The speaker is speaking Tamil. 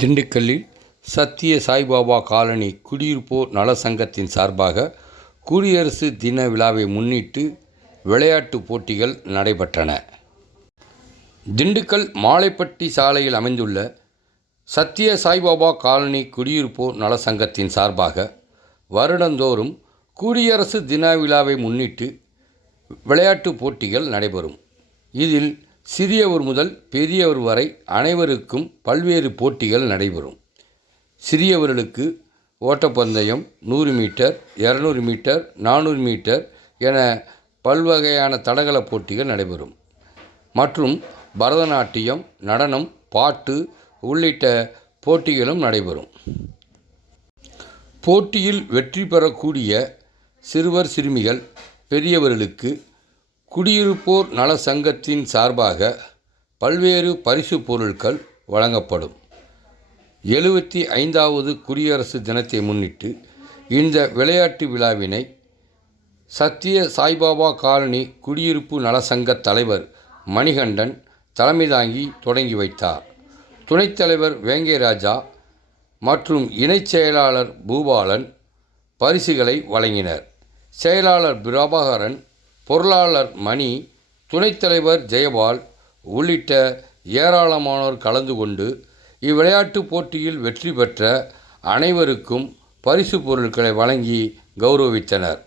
திண்டுக்கல்லில் சத்திய சாய்பாபா காலனி குடியிருப்போர் நல சங்கத்தின் சார்பாக குடியரசு தின விழாவை முன்னிட்டு விளையாட்டுப் போட்டிகள் நடைபெற்றன. திண்டுக்கல் மாலைப்பட்டி சாலையில் அமைந்துள்ள சத்திய சாய்பாபா காலனி குடியிருப்போர் நல சங்கத்தின் சார்பாக வருடந்தோறும் குடியரசு தின விழாவை முன்னிட்டு விளையாட்டுப் போட்டிகள் நடைபெறும். இதில் சிறியவர் முதல் பெரியவர் வரை அனைவருக்கும் பல்வேறு போட்டிகள் நடைபெறும். சிறியவர்களுக்கு ஓட்டப்பந்தயம், 100 மீட்டர், 200 மீட்டர், 400 மீட்டர் என பல்வகையான தடகள போட்டிகள் நடைபெறும். மற்றும் பரதநாட்டியம், நடனம், பாட்டு உள்ளிட்ட போட்டிகளும் நடைபெறும். போட்டியில் வெற்றி பெறக்கூடிய சிறுவர் சிறுமிகள் பெரியவர்களுக்கு குடியிருப்போர் நல சங்கத்தின் சார்பாக பல்வேறு பரிசு பொருட்கள் வழங்கப்படும். 75வது குடியரசு தினத்தை முன்னிட்டு இந்த விளையாட்டு விழாவினை சத்திய சாய்பாபா காலனி குடியிருப்பு நலசங்க தலைவர் மணிகண்டன் தலைமை தாங்கி தொடங்கி வைத்தார். துணைத் தலைவர் வேங்கைராஜா மற்றும் இணைச் செயலாளர் பூபாலன் பரிசுகளை வழங்கினர். செயலாளர் பிரபாகரன், பொருளாளர் மணி, துணைத் தலைவர் ஜெயபால் உள்ளிட்ட ஏராளமானோர் கலந்து கொண்டு இவ்விளையாட்டுப் போட்டியில் வெற்றி பெற்ற அனைவருக்கும் பரிசு பொருட்களை வழங்கி கௌரவித்தனர்.